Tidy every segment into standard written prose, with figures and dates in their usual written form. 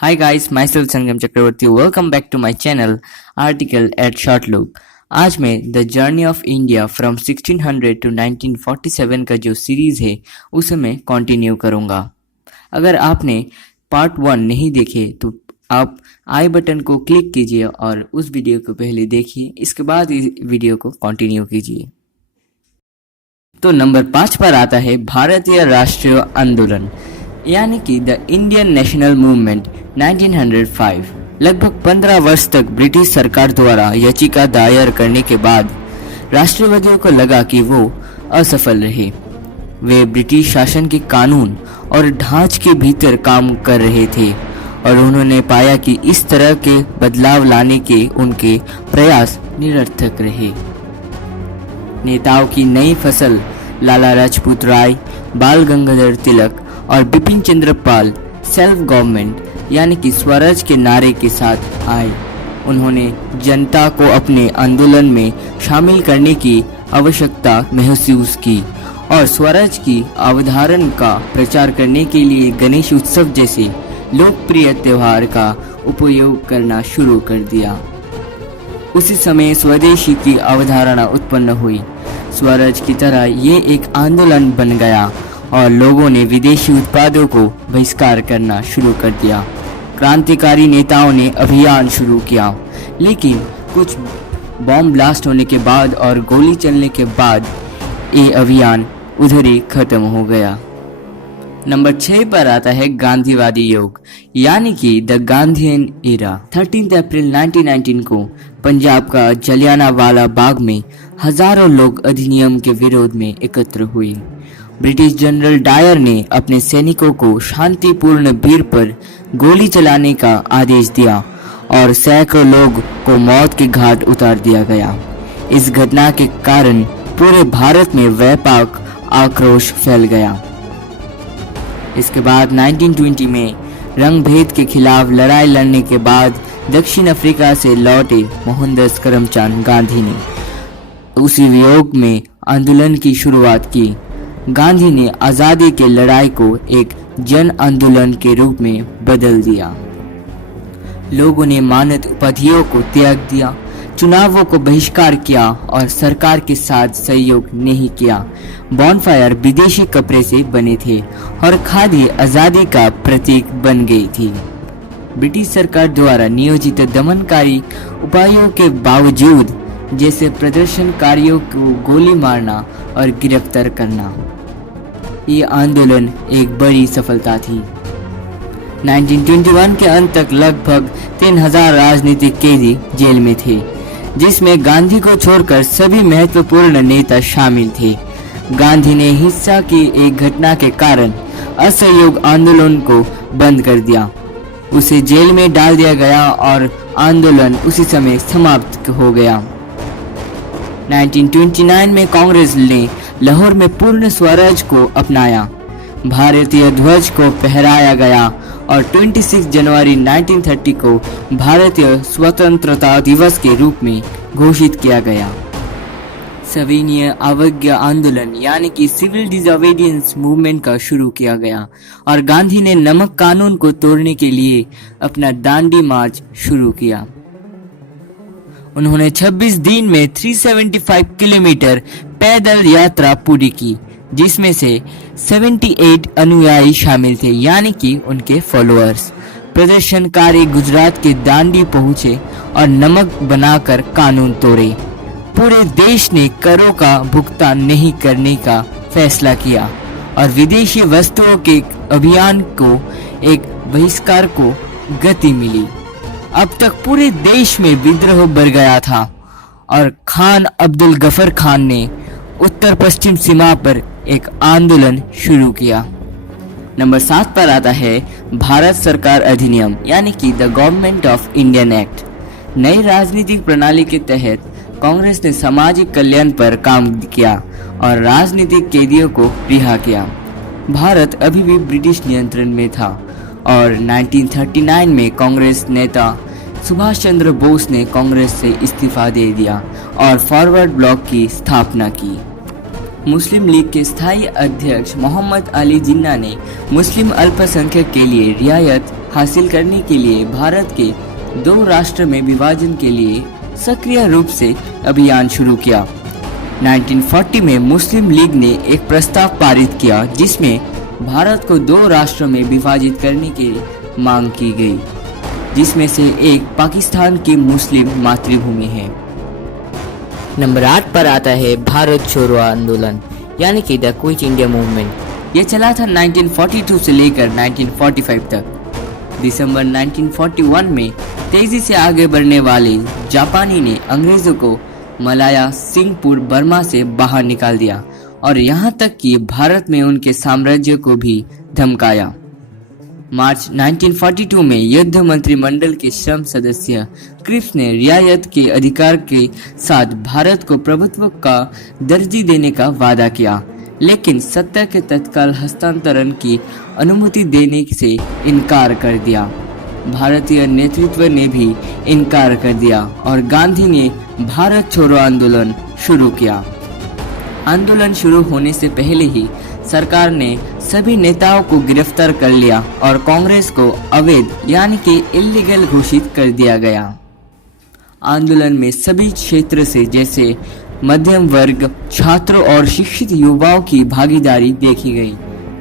Hi guys, myself Sangam Chakravarti. Welcome back to my channel Article at Short Look. आज मैं the journey of India from 1600 to 1947 का जो series है उसे मैं कंटिन्यू करूंगा। अगर आपने पार्ट 1 नहीं देखे तो आप आई बटन को क्लिक कीजिए और उस वीडियो को पहले देखिए, इसके बाद इस वीडियो को कंटिन्यू कीजिए। तो नंबर 5 पर आता है भारतीय राष्ट्रीय आंदोलन यानी कि द इंडियन नेशनल मूवमेंट 1905। लगभग 15 वर्ष तक ब्रिटिश सरकार द्वारा याचिका दायर करने के बाद राष्ट्रवादियों को लगा कि वो असफल रहे। वे ब्रिटिश शासन के कानून और ढांच के भीतर काम कर रहे थे और उन्होंने पाया कि इस तरह के बदलाव लाने के उनके प्रयास निरर्थक रहे। नेताओं की नई फसल लाला लाजपत राय, बाल गंगाधर तिलक और बिपिन चंद्र पाल सेल्फ गवर्नमेंट यानी कि स्वराज के नारे के साथ आए। उन्होंने जनता को अपने आंदोलन में शामिल करने की आवश्यकता महसूस की और स्वराज की अवधारणा का प्रचार करने के लिए गणेश उत्सव जैसे लोकप्रिय त्योहार का उपयोग करना शुरू कर दिया। उसी समय स्वदेशी की अवधारणा उत्पन्न हुई। स्वराज की तरह ये एक आंदोलन बन गया और लोगों ने विदेशी उत्पादों को बहिष्कार करना शुरू कर दिया। क्रांतिकारी नेताओं ने अभियान शुरू किया, लेकिन कुछ बॉम्ब ब्लास्ट होने के बाद और गोली चलने के बाद ये अभियान उधर ही खत्म हो गया। नंबर 6 पर आता है गांधीवादी योग यानी कि द गांधीयन एरा। 13 अप्रैल 1919 को पंजाब का जलियांवाला बाग में हजारों लोग अधिनियम के विरोध में एकत्र हुए। ब्रिटिश जनरल डायर ने अपने सैनिकों को शांतिपूर्ण भीड़ पर गोली चलाने का आदेश दिया और सैकड़ों लोग को मौत के घाट उतार दिया गया। इस घटना के कारण पूरे भारत में व्यापक आक्रोश फैल गया। इसके बाद 1920 में रंग भेद के खिलाफ लड़ाई लड़ने के बाद दक्षिण अफ्रीका से लौटे मोहनदास करमचंद गांधी ने उसी योग में आंदोलन की शुरुआत की। गांधी ने आज़ादी के लड़ाई को एक जन आंदोलन के रूप में बदल दिया। लोगों ने मानद उपाधियों को त्याग दिया, चुनावों को बहिष्कार किया और सरकार के साथ सहयोग नहीं किया। बॉनफायर विदेशी कपड़े से बने थे और खादी आज़ादी का प्रतीक बन गई थी। ब्रिटिश सरकार द्वारा नियोजित दमनकारी उपायों के बावजूद, जैसे प्रदर्शनकारियों को गोली मारना और गिरफ्तार करना, ये आंदोलन एक बड़ी सफलता थी। 1921 के अंत तक लगभग 3000 राजनीतिक कैदी जेल में थे, जिसमें गांधी को छोड़कर सभी महत्वपूर्ण नेता शामिल थे। गांधी ने हिंसा की एक घटना के कारण असहयोग आंदोलन को बंद कर दिया। उसे जेल में डाल दिया गया और आंदोलन उसी समय समाप्त हो गया। 1929 में कांग्रेस ने लाहौर में पूर्ण स्वराज को अपनाया। भारतीय ध्वज को फहराया गया और 26 जनवरी 1930 को भारतीय स्वतंत्रता दिवस के रूप में घोषित किया गया। सविनय अवज्ञा आंदोलन यानी कि सिविल डिसोबीडियंस मूवमेंट का शुरू किया गया और गांधी ने नमक कानून को तोड़ने के लिए अपना दांडी मार्च शुरू किया। उन्होंने 26 दिन में 375 किलोमीटर पैदल यात्रा पूरी की, जिसमें से 78 अनुयायी शामिल थे यानी कि उनके फॉलोअर्स। प्रदर्शनकारी गुजरात के दांडी पहुंचे और नमक बनाकर कानून तोड़े। पूरे देश ने करों का भुगतान नहीं करने का फैसला किया और विदेशी वस्तुओं के अभियान को एक बहिष्कार को गति मिली। अब तक पूरे देश में विद्रोह बढ़ गया था और खान अब्दुल गफर खान ने उत्तर पश्चिम सीमा पर एक आंदोलन शुरू किया। नंबर 7 पर आता है भारत सरकार अधिनियम यानी कि the government of Indian act. नई राजनीतिक प्रणाली के तहत कांग्रेस ने सामाजिक कल्याण पर काम किया और राजनीतिक कैदियों को रिहा किया। भारत अभी भी ब्रिटिश नियंत्रण में था और 1939 में कांग्रेस नेता सुभाष चंद्र बोस ने कांग्रेस से इस्तीफा दे दिया और फॉरवर्ड ब्लॉक की स्थापना की। मुस्लिम लीग के स्थायी अध्यक्ष मोहम्मद अली जिन्ना ने मुस्लिम अल्पसंख्यक के लिए रियायत हासिल करने के लिए भारत के दो राष्ट्र में विभाजन के लिए सक्रिय रूप से अभियान शुरू किया। 1940 में मुस्लिम लीग ने एक प्रस्ताव पारित किया जिसमें भारत को दो राष्ट्रों में विभाजित करने की मांग की गई, जिसमें से एक पाकिस्तान की मुस्लिम मातृभूमि है। नंबर 8 पर आता है भारत छोड़ो आंदोलन यानी कि द क्विट इंडिया मूवमेंट। ये चला था 1942 से लेकर 1945 तक। दिसंबर 1941 में तेजी से आगे बढ़ने वाले जापानी ने अंग्रेजों को मलाया सिंहपुर बर्मा से बाहर निकाल दिया और यहाँ तक कि भारत में उनके साम्राज्य को भी धमकाया। मार्च 1942 में युद्ध मंत्रिमंडल के श्रम सदस्य क्रिप्स ने रियायत के अधिकार के साथ भारत को प्रभुत्व का दर्जा देने का वादा किया, लेकिन सत्ता के तत्काल हस्तांतरण की अनुमति देने से इनकार कर दिया। भारतीय नेतृत्व ने भी इनकार कर दिया और गांधी ने भारत छोड़ो आंदोलन शुरू किया। आंदोलन शुरू होने से पहले ही सरकार ने सभी नेताओं को गिरफ्तार कर लिया और कांग्रेस को अवैध यानी कि इल्लीगल घोषित कर दिया गया। आंदोलन में सभी क्षेत्र से जैसे मध्यम वर्ग, छात्रों और शिक्षित युवाओं की भागीदारी देखी गई।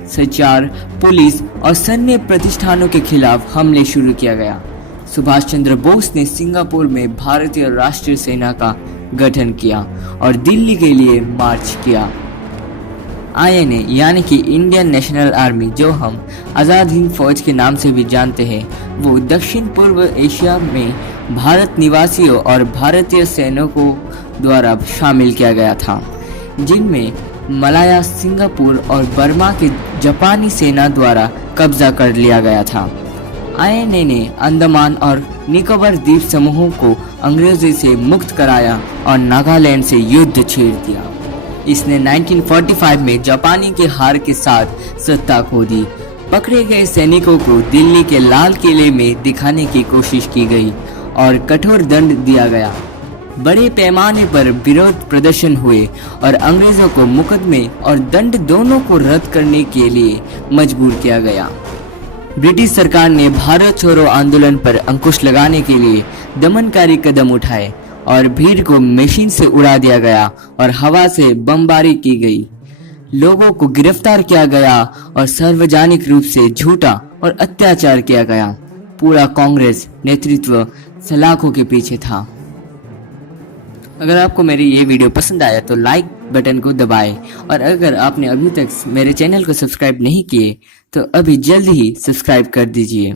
संचार, पुलिस और सैन्य प्रतिष्ठानों के खिलाफ हमले शुरू किया गया। सुभाष चंद्र बोस ने सिंगापुर में भारतीय राष्ट्रीय सेना का गठन किया और दिल्ली के लिए मार्च किया। INA यानी कि इंडियन नेशनल आर्मी, जो हम आज़ाद हिंद फौज के नाम से भी जानते हैं, वो दक्षिण पूर्व एशिया में भारत निवासियों और भारतीय सैनिकों द्वारा शामिल किया गया था, जिनमें मलाया, सिंगापुर और बर्मा के जापानी सेना द्वारा कब्जा कर लिया गया था। INA ने अंडमान और निकोबार द्वीप समूहों को अंग्रेजों से मुक्त कराया और नागालैंड से युद्ध छेड़ दिया। इसने 1945 में जापानी के हार के साथ सत्ता खो दी। पकड़े गए सैनिकों को दिल्ली के लाल किले में दिखाने की कोशिश की गई और कठोर दंड दिया गया। बड़े पैमाने पर विरोध प्रदर्शन हुए और अंग्रेजों को मुकदमे और दंड दोनों को रद्द करने के लिए मजबूर किया गया। ब्रिटिश सरकार ने भारत छोड़ो आंदोलन पर अंकुश लगाने के लिए दमनकारी कदम उठाए और भीड़ को मशीन से उड़ा दिया गया और हवा से बमबारी की गई। लोगों को गिरफ्तार किया गया और सार्वजनिक रूप से झूठा और अत्याचार किया गया। पूरा कांग्रेस नेतृत्व सलाखों के पीछे था। अगर आपको मेरी ये वीडियो पसंद आया तो लाइक बटन को दबाएं और अगर आपने अभी तक मेरे चैनल को सब्सक्राइब नहीं किए तो अभी जल्द ही सब्सक्राइब कर दीजिए।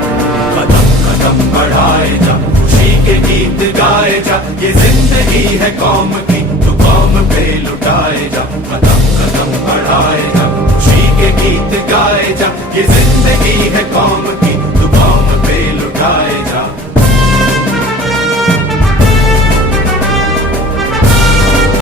कदम कदम बढ़ाए जा, खुशी के गीत गाए जा, ये जिंदगी है कौम की, तो कौम पे लुटाए जा। कदम कदम बढ़ाए जा, खुशी के गीत गाए जा, ये जिंदगी है कौम